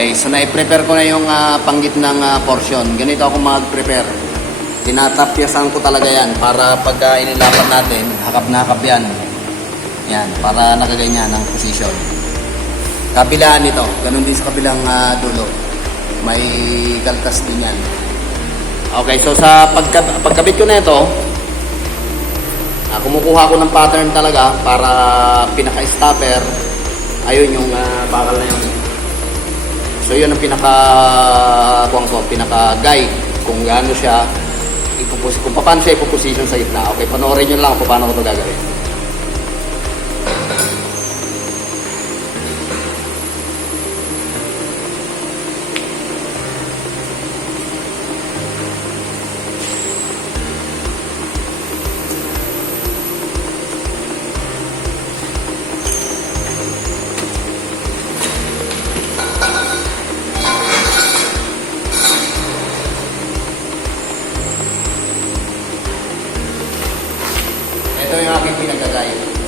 Okay, so na-prepare ko na yung panggitnang portion. Ganito ako mag-prepare. Tinatapyasan ko talaga yan para pagka inilapat natin, hakap na hakap yan. Yan, para nakaganyan ang position. Kabilaan nito, ganun din sa kabilang dulo. May kaltas din yan. Okay, so sa pagkabit ko na ito, kumukuha ko ng pattern talaga para pinaka-stopper. Ayun yung bakal na yun. So yun ang pinaka-guide kung gaano siya, kung paano siya ipoposition sa gitna. Okay, panoorin nyo lang kung paano ko ito gagawin. Ito yung aking pinagkagaya.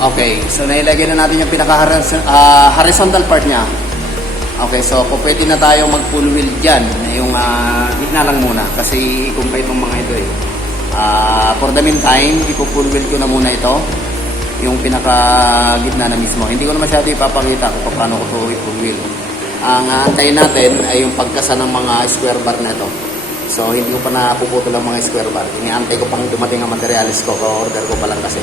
Okay, so nailagay na natin yung pinaka-horizontal part niya. Okay, so pwede na tayo mag-full wheel dyan. Yung gitna lang muna kasi i-compare itong mga ito eh. For the meantime, ipo-full wheel ko na muna ito. Yung pinaka-gitna na mismo. Hindi ko na masyado ipapakita kung paano ko ito i-full wheel. Ang antayin natin ay yung pagkasa ng mga square bar na ito. So hindi ko pa napuputol ang mga square bar. Iniantay ko pang dumating ang materials ko. Order ko pa lang kasi.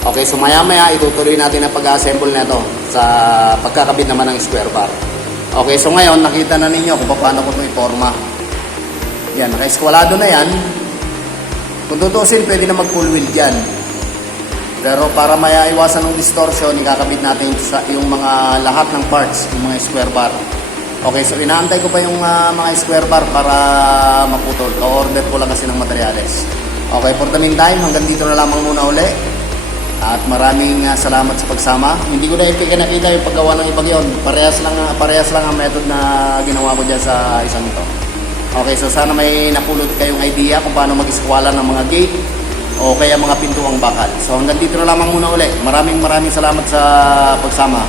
Okay, so maya-maya itutuloy natin ang pag-assemble na ito sa pagkakabit naman ng square bar. Okay, so ngayon nakita na ninyo kung paano ko ito iporma. Yan, naka-eskwalado na yan. Kung tutusin, pwede na mag-full wheel dyan. Pero para maiwasan ng distortion, ikakabit natin sa yung mga lahat ng parts, yung mga square bar. Okay, so inaantay ko pa yung mga square bar para maputol. O-order ko lang kasi ng materyales. Okay, for the meantime, hanggang dito na lamang muna uli. At maraming salamat sa pagsama. Hindi ko na ipinakita yung paggawa ng ibang yun. Parehas lang ang method na ginawa ko dyan sa isang ito. Okay, so sana may napulot kayong idea kung paano mag-eskwala ng mga gate o kaya mga pintuang bakal. So hanggang dito na lamang muna uli. Maraming salamat sa pagsama.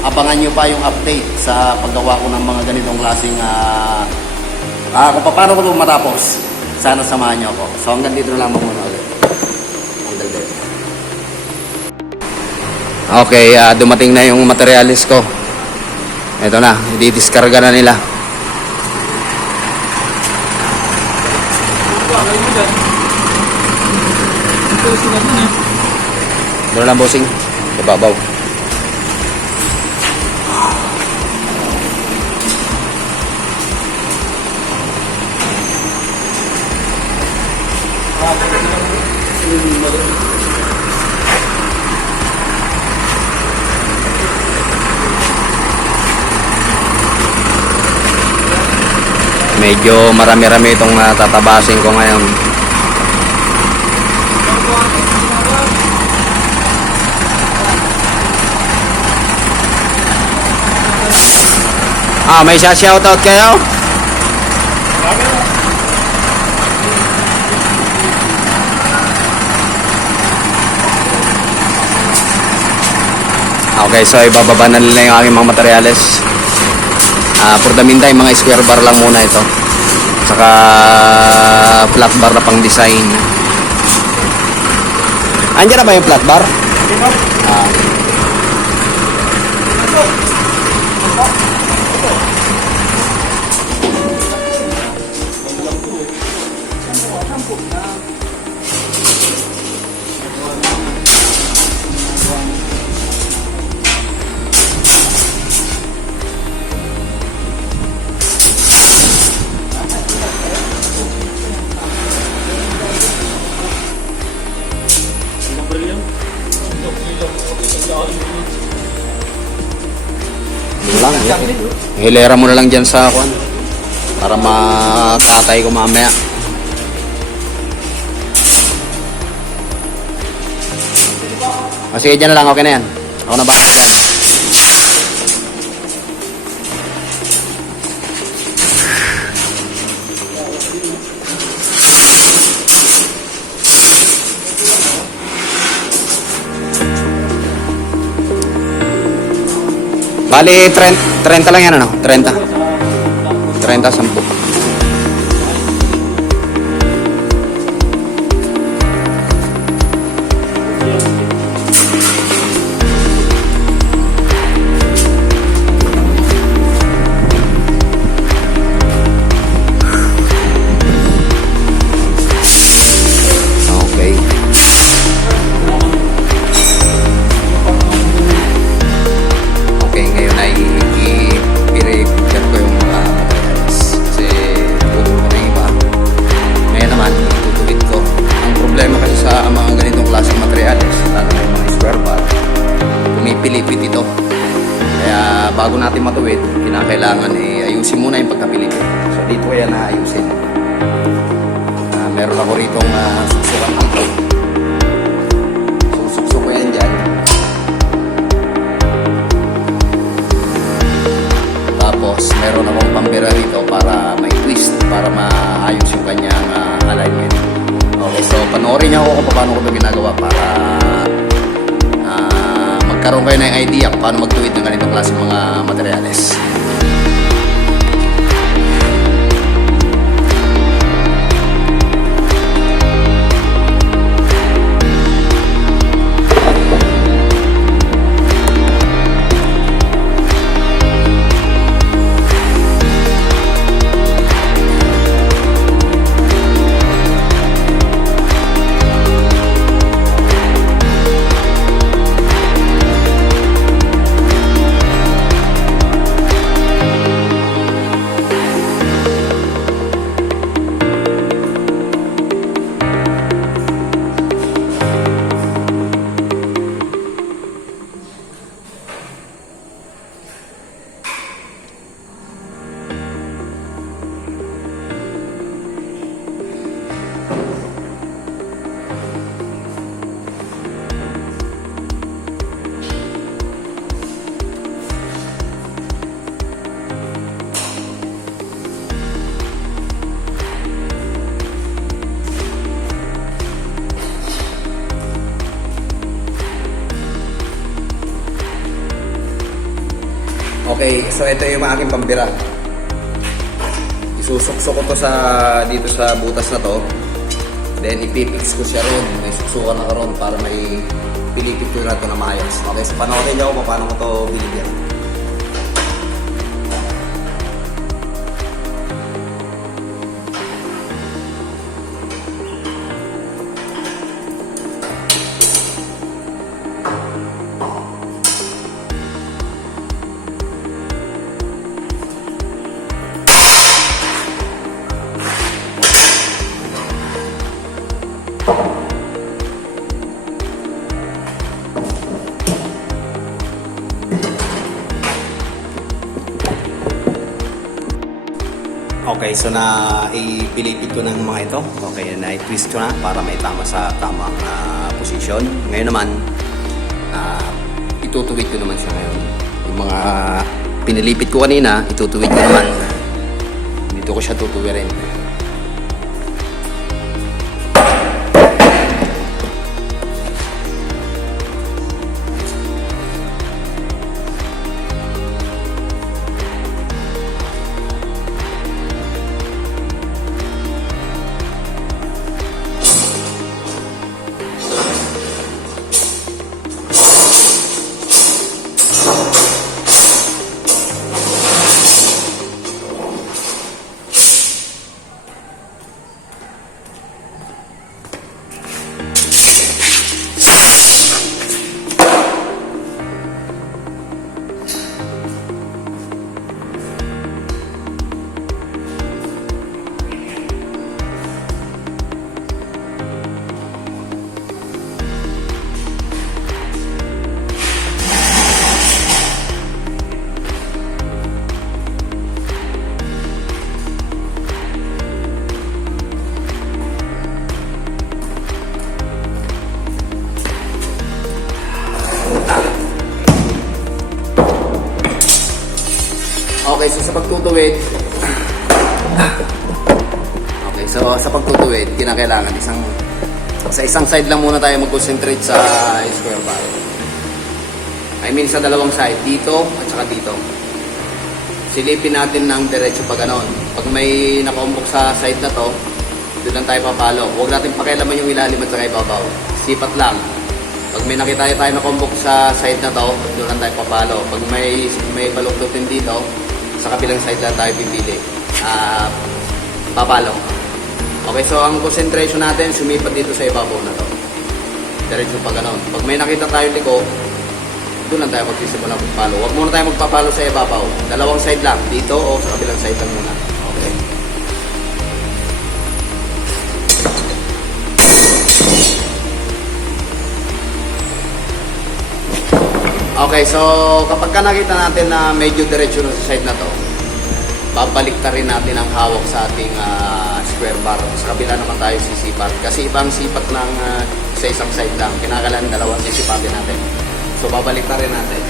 Abangan nyo pa yung update sa paggawa ko ng mga ganitong klaseng kung paano ko ito matapos. Sana samahan nyo ako. So hanggang dito na lamang muna uli. Okay, dumating na yung materialis ko. Ito na, i-discarga na nila. Doon lang, bossing. Kababaw. Medyo marami-rami itong tatabasin ko ngayon. May shoutout kayo? Okay, so ibababa na nila yung aking mga materyales. For the meantime, mga square bar lang muna ito. Saka flat bar na pang design. Andiyan na ba yung flat bar? Lang, hilera mo na lang dyan sa kwan para matatay ko mamaya. Sige, dyan na lang, okay na yan. Ako na bahala dyan. Bali, 30 lang yan, ano? 30. 30, 10. Okay. Okay, ngayon ay i-picture ko yung mga materials kasi puro ko na yung iba. Ngayon naman, tutuwid ko. Ang problema kasi sa mga ganitong klaseng materials, lalo na yung mga square bar, pumipilipit ito. Kaya bago natin matuwid, kinakailangan ayusin muna yung pagkapilipit. So dito ko yan naayusin. Meron ako ritong susukan angkol. Susuksok ko yan dyan. Tapos meron akong pambira rito para may twist, para maayos yung kanyang alignment. Okay, so panoorin niyo ako kung paano ko ito ginagawa para magkaroon kayo ng idea kung paano magtuwid ng ganitong klase mga materyales. Okay, so ito yung aking pambira. Isusuksok ko to dito sa butas na to. Then ipipix ko siya ron. May suksukan na ron para may pilipit ko na ito na maayos. Okay, so panoorin niyo ako paano ko to binigyan. Okay, so na ipilipit ko ng mga ito. Okay, na i-twist ko na para may tama sa tamang posisyon. Ngayon naman, itutuwid ko naman siya ngayon. Yung mga pinilipit ko kanina, itutuwid ko naman. Dito ko siya tutuwirin. pagtutuwid, okay, so sa pagtutuwid, kinakailangan sa isang side lang muna tayo mag-concentrate sa square bar. I mean sa dalawang side, dito at saka dito. Silipin natin ng diretso pa ganon. Pag may nakaumbok sa side na to, doon lang tayo papalo. Huwag natin pakialaman yung ilalim at saka ibabaw. Sipat lang. Pag may nakita tayo nakaumbok sa side na to, doon lang tayo papalo. Pag may baluktutin dito, sa kabilang side lang tayo pipili. Papalo. Okay, so ang concentration natin, sumipat dito sa ibabaw na to. Diretso pa ganon. Pag may nakita tayo liko, doon lang tayo magsisimula magpapalo. Huwag muna tayo magpapalo sa ibabaw. Dalawang side lang, dito o sa kabilang side lang muna. Okay. Okay, so kapag ka nakita natin na medyo diretso na sa side na to, babalik ta rin natin ang hawak sa ating square bar. Sa kabila naman tayo sisipat. Kasi ibang sipat ng sa isang side lang. Kinakailangan dalawang sisipatin natin. So babalik ta rin natin.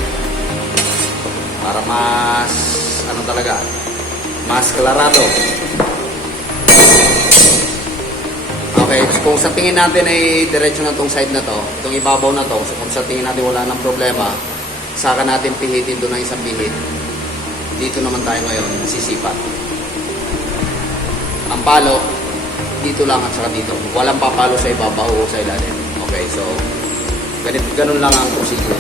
Para mas, mas klarado. Okay, so kung sa tingin natin ay diretso na tong side na to, itong ibabaw na to, so kung sa tingin natin wala ng problema, saka natin pihitin doon ng isang pihit. Dito naman tayo ngayon, sisipat. Ang palo, dito lang at saka dito. Walang papalo sa ibabaw o sa ilalim. Okay, so, ganun lang ang procedure.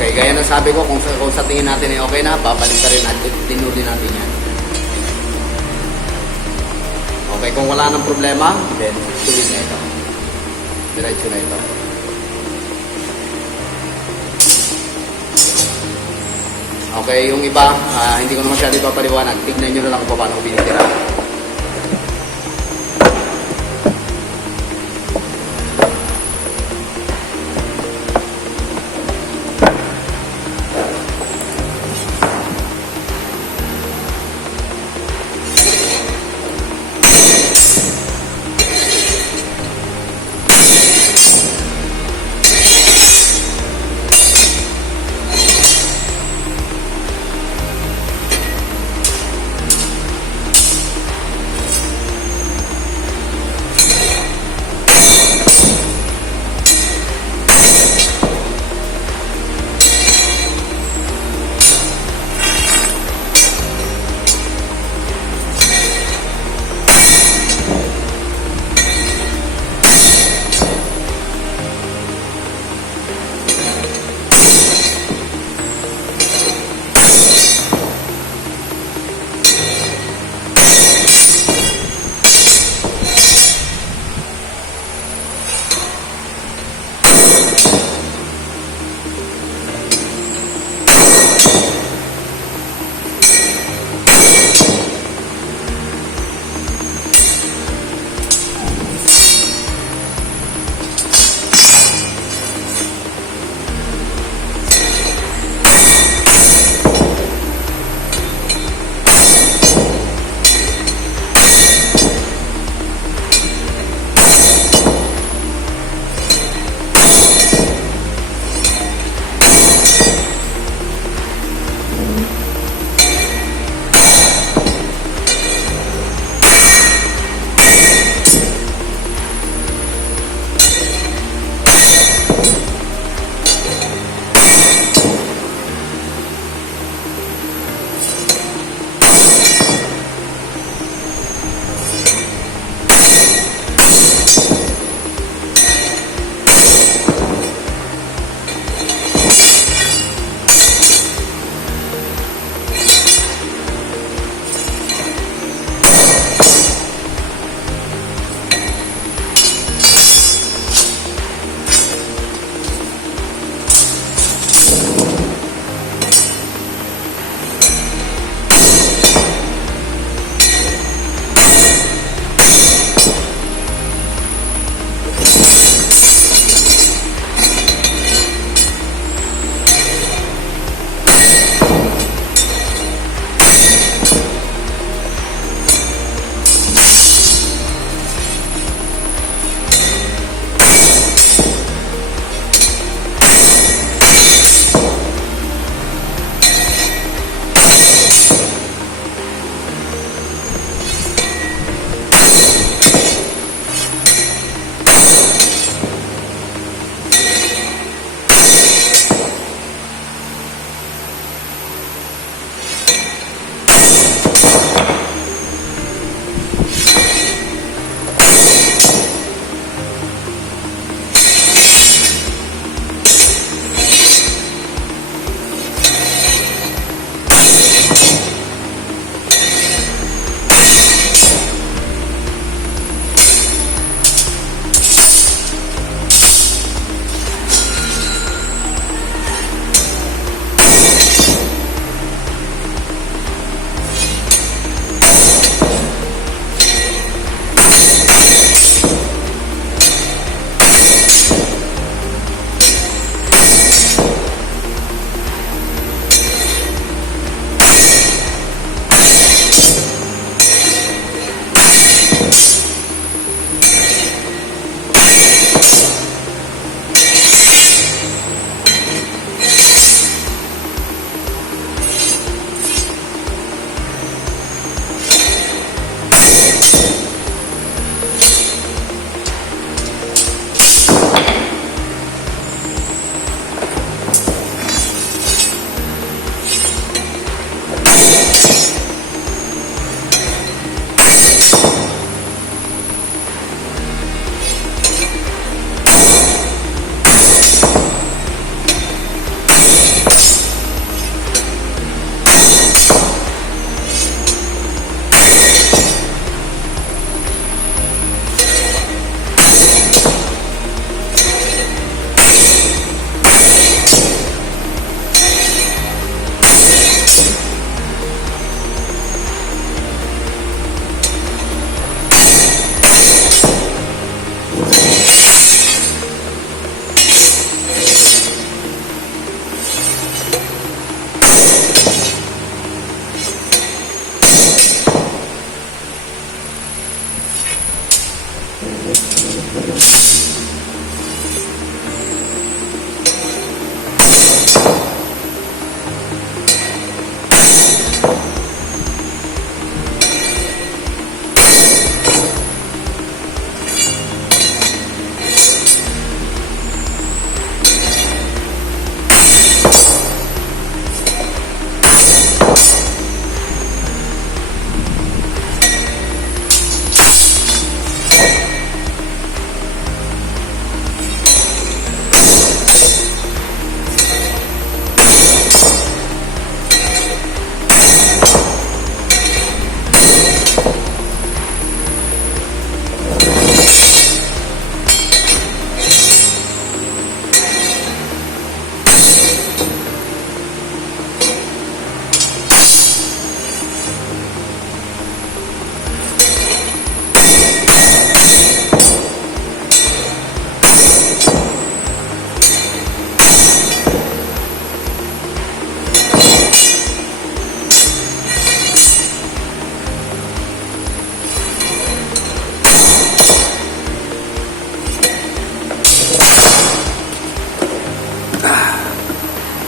Okay, gaya ng sabi ko, kung sa tingin natin ay okay na, babalik ka rin at tinuli natin yan. Okay, kung wala nang problema, then tuloy na ito. Diretso na ito. Okay, yung iba, hindi ko na masyado ipapaliwanag. Tignan nyo na lang kung paano ko binitira.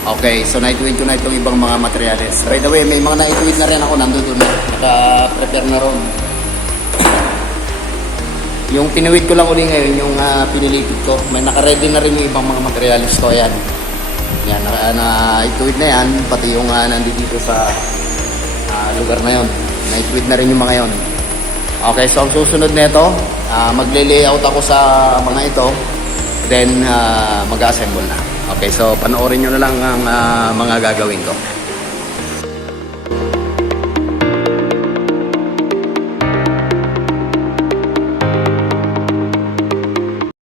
Okay, so na-tweet ko na itong ibang mga materyales. By the way, may mga na-tweet na rin ako nandun na. Naka-prepare na ron. Yung pinuwit ko lang uli ngayon, yung pinilipid ko. May naka-ready na rin yung ibang mga materyales ko. Ayan. Yan, na-tweet na yan. Pati yung nandito sa lugar na yon. Na-tweet na rin yung mga yon. Okay, so ang susunod nito, magle-layout ako sa mga ito. Then, mag-assemble na. Okay, so panoorin nyo na lang ang mga gagawin ko.